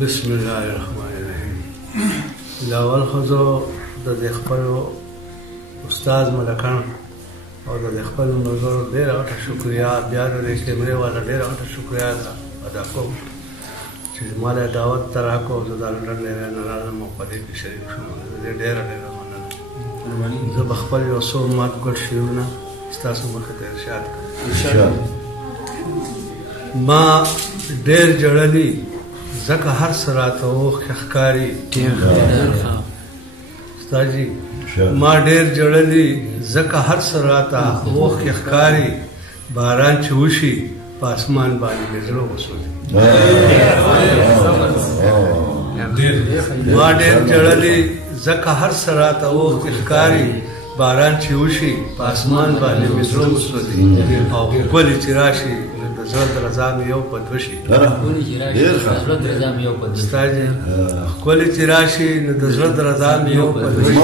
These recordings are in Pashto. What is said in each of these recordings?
بسم الله الرحمن الرحیم. لاول خزو د خپل استاد ملکان او د خپل ملګرو ډېره غټه شکریا بیا د کیمرې والا ډېره غټه شکریا ادا کوم چې ما له دعوت ته راکړو زه د لندن نه راغلم او په دې کې شریک شوم. ډېره مننه. زه به خپل یو څو ماتګړ شعرونه ستاسو مخې ته ارشاد کړم. ما ډېر جړلي ځکه هر څه راته اوښکې ښکاري. استادجي ما ډېر جړلي ځکه هر څه راته اوښکې ښکاري. باران چې وشي په اسمان باندې مې زړه وسوځي. ما ډېر جړلي ځکه هر څه راته اوښکې ښکاري. باران چې وشي په اسمان باندې مې زړه وسوځي. او ښکلې چې راشي د زړه درزا مې یو په دوه شي. استادجي ښکلې چې راشي نو د زړه درزا مې یو په دوه شي.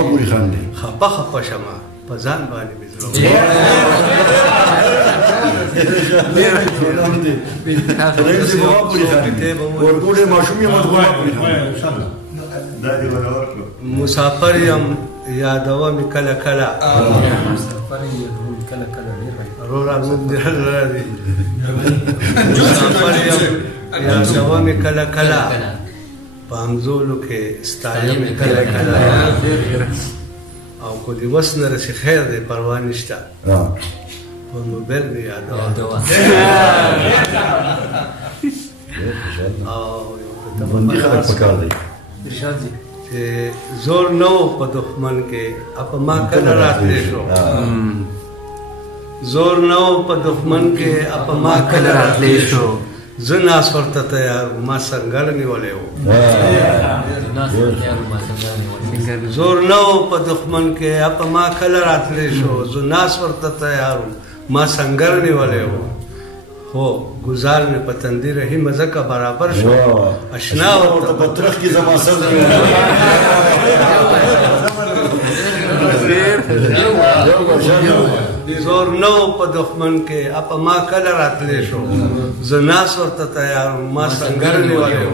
خپه خپه شمه په ځان باندې مې زړه مسافر یم یادوه مې کله کله. رورا موږ دې هر دی. مسافر یم یادوه مې کله کله. په همزولو کې ستایه مې کله کله. او کو دې وس نه رسي خیر دی پروا نشته. په موبایل مې یادوه. او تمندي خلک پکار دی چې زور نه و په دښمن کې اپا ما کله راتلی شو. زور نه و په دښمن کې اپا ما کله راتلی شو. زه ناس ورته تیار ما سنګر نیولی و. زور نه و په دښمن کې اپا ما کله راتلی شو. زه ناس ورته تیار ما سنګر نیولی و. خو گزار مې په تندي رحیم ځکه برابر شو. اشنا ورته په ترخ کې زما سر زور نه و په دښمن کې اپا ما کله راتلی شو. زه ناس ورته تیار ما سنګر نیولی و.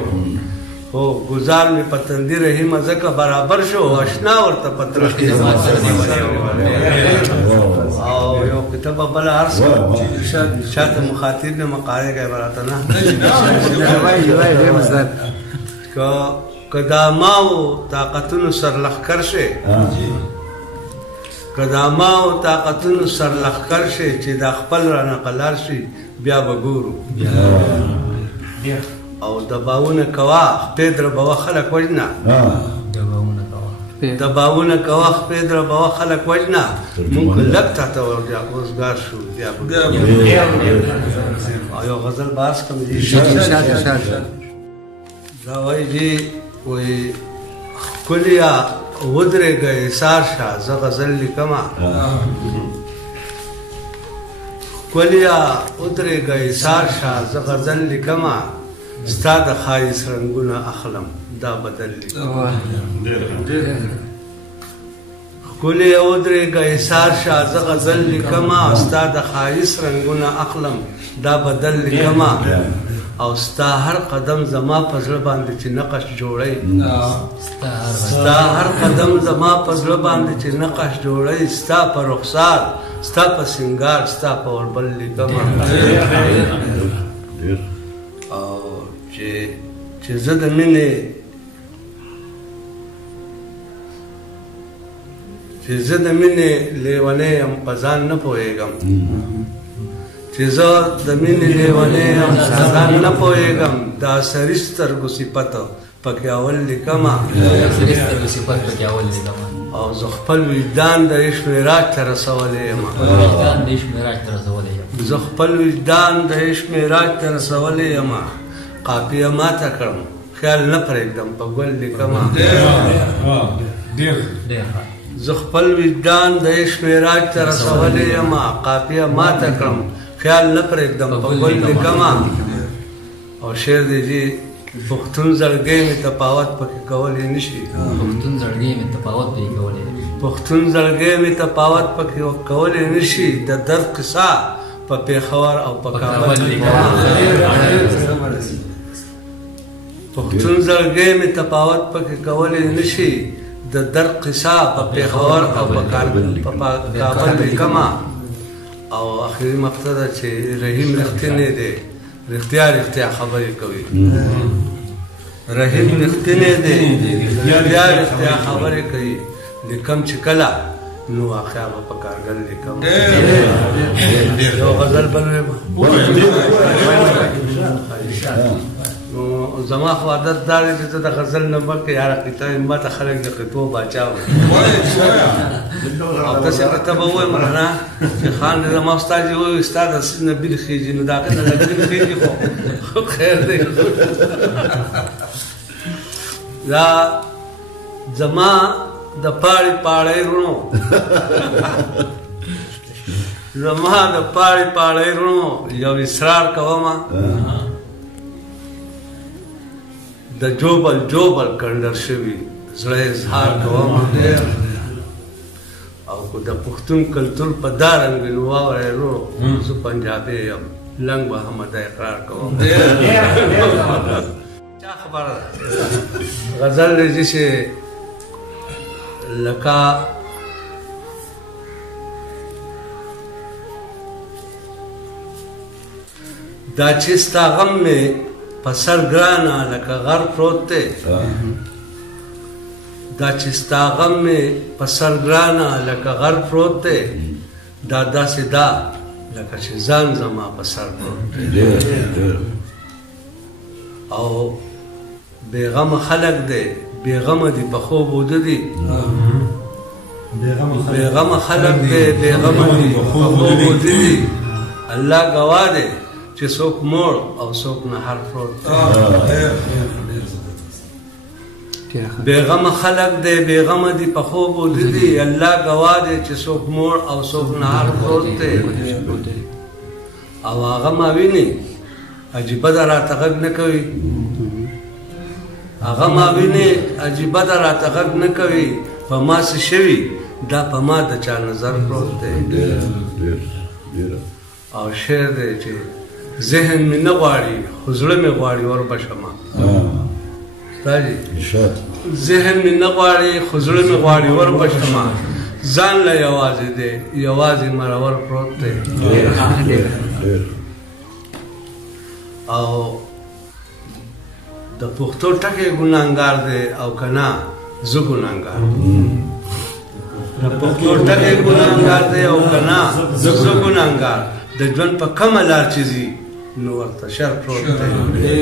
خو گزار مې په تندي رحیم ځکه برابر شو. اشنا ورته په ترخ کې زما سر نیولی و. او یو کتابه بله هر څه شاته مخاطب نه مقاله کوي براته نه. که دا ماو طاقتونو سرلښکر شي که دا ماو طاقتونو سرلښکر شي چې دا خپل رانه قلار شي بیا به ګورو. او دباونه کوه خپې دربوه خلک وژنه. دباونه کوه خپې دربوه خلک وژنه. مونږ لږ تاته روزګار شو بیا به او یو غزل به عرض کړم. دا وایي دي وایي ښکلیا ودرېږه ایثار شه زه غزل لیکمه. ښکلیا ودرېږه ایثار شه زه غزل لیکمه. ستا د ښایست رنګونه اخلم دا بدل لیکمه. ښکلیا ودرېږه ایثار شه زه غزل لیکمه. ستا د ښایست رنګونه اخلم دا بدل لیکمه. او ستا هر قدم زما په زړه باندې چې نقش جوړی. ستا هر قدم زما په زړه باندې چې نقش جوړی. ستا په رخسار ستا په سنگار ستا په وربل لیکمه. او چې زه د مینې لیونی یم په ځان نه پوهېږم. چې زه د مینې لیونی یم په ځان نه پوهېږم. دا سري سترګو صفت پکې اول لیکمه. او زه خپل وجدان د عشق معراج ته رسولی یم. زه خپل وجدان د عشق معراج ته رسولی یم. قافیه ماته کړم خیال نه پرېږدم په ګل لیکمه. زه خپل وجدان د عشق معراج ته رسولی یم. قافیه ماته کړم خیال نه پرېږدم په ګل لیکمه. او شعر دی چې پښتون زړګی مې تفاوت پکې کولی نشي. پښتون زړګی مې تفاوت پکې کولی نشي. د درد قصه په پېښور او په کابل لیکمه. پښتون زړګی مې تفاوت پکې کولی نشي د درد قصه په پېښور او په کابل لیکمه او اخري مقطع ده چې رحیم رښتینی دی رښتیا خبرې کوي رحیم رښتینی دی رښتیا خبرې کوي لیکم چې کله نو واقعا به په کارګر لیکم یو غزل بل نو زما خو عادت دا دی چې ته د غزل نه مخکې یاره قطعه ما ته خلک د قطعو باچا وایي او تاسې راته به ووایم نه چې خان دی زما استاد یې وایي ستا د سید نه بیل خېږي نو د هغې نه د بیل خېږي خو خیر دی دا زما د پاړې پاړی رونو زما د پاړې پاړی رونو یو اصرار کومه د جوبل کنډر شوي زړه اظهار کومه او که د پښتون کلتور په دا رنګ وي نو واورئ ورو زه پنجابی یم لنګ به هم د اقرار کوم چا خبره ده غزل دی چې لکه دا چې ستا غم مې په سر ګرانه لکه غر پروت دی دا چې ستا غم مې په سر ګرانه لکه غر پروت دی دا داسې دا لکه چې ځان زما په سر پروت دی او بېغمه خلک دی بېغمه دي په خوب وده دي بېغمه خلک دی بېغمه دي په خوب وده دي الله ګواه دی چې څوک موړ او څوک نهر پروت بېغمه خلک دی بېغمه دي په خوب وده دي الله ګواه دی چې څوک موړ او څوک نهر پروت دی او هغه ما ویني عجیبه ده راته غږ نه کوي هغه ما ویني عجیبه ده راته غږ نه کوي په ما څه شوي دا په ما د چا نظر پروت دی او شعر دی چې ذهن مې نه غواړي خو زړه مې غواړي وربشمه ستا جي ذهن مې نه غواړي خو زړه مې غواړي وربشمه ځان له یوازې دی یوازې مرور پروت دی او د پښتو ټکی ګناهګار دی او که نه زه ګناهګار د پښتو ټکی ګناهګار دی او که نه زه ګناهګار د ژوند په کومه لار چې ځي نو ورته شر پروت دی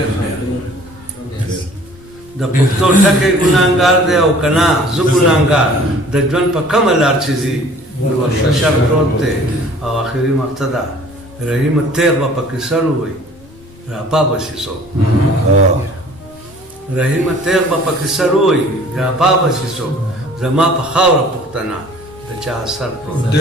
د پښتو ټکی ګناهګار دی او که نه زه ګناهګار د ژوند په کومه لار چې ځي نو ورته شر پروت دی او آخري مقطع ده رحیم تیغ به پکې سر ووایي راپا بسي څوک رحیم تیغ به پکې سر ووایي راپا بسي څوک زما په خاوره پښتنه د چا اثر پروت دی